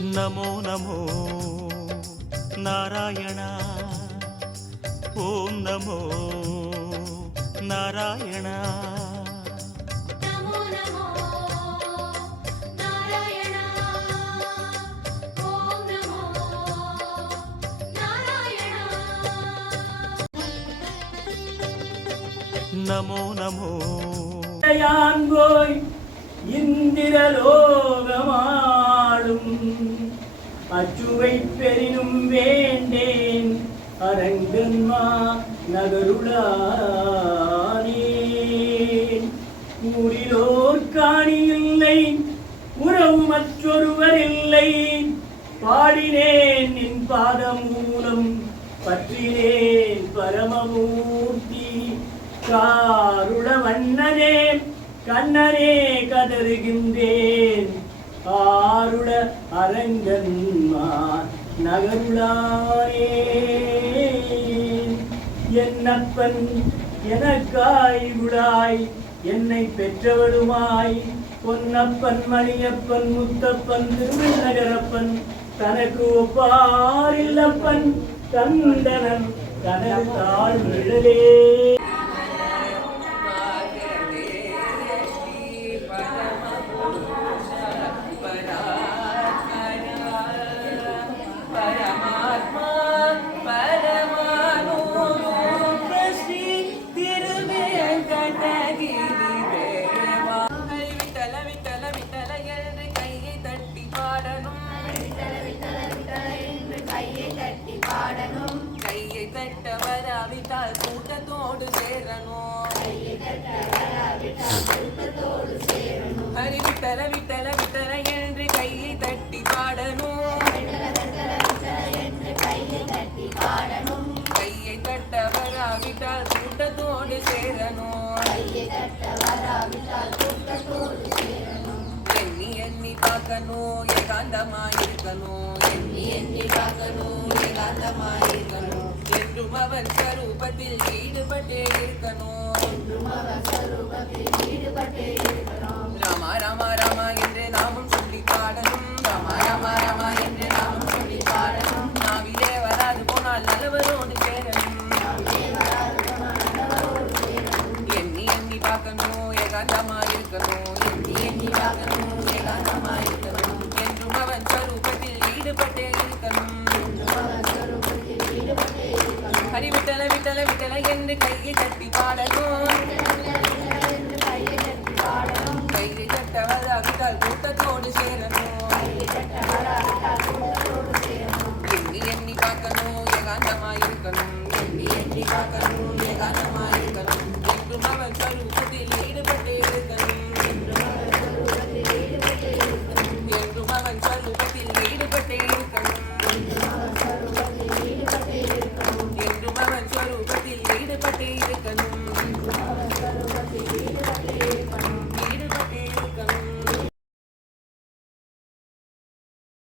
नमो नमो नारायण ओम नमो नारायण नमो नमो नारायण ओम नमो नारायण नमो नमो யாங்கோய் இந்திரலோகமாடும் அச்சுவை பெரினும் வேண்டேன் அரங்கன்மா நகருளானேன் ஊரிலோர் காணியில்லை உறவு மற்றொருவர் இல்லை பாடினேன் நின் பாதமூலம் பற்றினேன் பரமமூர்த்தி காருள வண்ணனே கண்ணனே கதறுகின்றேன் ஆருள அரங்கன்மார் நகருளானே என்னப்பன் எனக்காய் உடாய் என்னை பெற்றவளுமாய் பொன்னப்பன் மணியப்பன் முத்தப்பன் திருநகரப்பன் தனக்கு ஒப்பாரில்லப்பன் கந்தனன் தனது தாழ் நிழலே கையை தட்ட வராவிட்டால் கூட்டத்தோடு சேரணும் ஹரி விட்டல விட்டல விட்டல என்று கையை தட்டி பாடணும் கையை தட்ட வராவிட்டால் கூட்டத்தோடு சேரணும் எண்ணி எண்ணி பார்க்கணும் ஏகாந்தமாயிருக்கணும் என்றும் அவன் ஸ்வரூபத்தில் ஈடுபட்டே இருக்கணும் ராமா ராமா ராமா என்று நாமும் சொல்லி பாடணும் ராமா ராமா ராமா என்று நாமும் சொல்லி பாடணும் நாவிலே வராது போனால் நல்லவரோடு சேரணும் எண்ணி எண்ணி பார்க்கணும் ஏகாந்தமாயிருக்கணும் என்றும் அவன் ஸ்வரூபத்தில் ஈடுபட்டே இருக்கணும் ஹரி விட்டல விட்டல விட்டல என்று கையை தட்டி பாடணும் கையை தட்ட வராவிட்டால் கூட்டத்தோடு சேரணும் எண்ணி எண்ணி பார்க்கணும் ஏகாந்தமாயிருக்கணும் என்றும் அவன் ஸ்வரூபத்தில் ஈடுபட்டே இருக்கணும் என்றும் அவன் ஸ்வரூபத்தில் ஈடுபட்டே இருக்கணும் என்றும் அவன் ஸ்வரூபத்தில் ஈடுபட்டே இருக்கணும்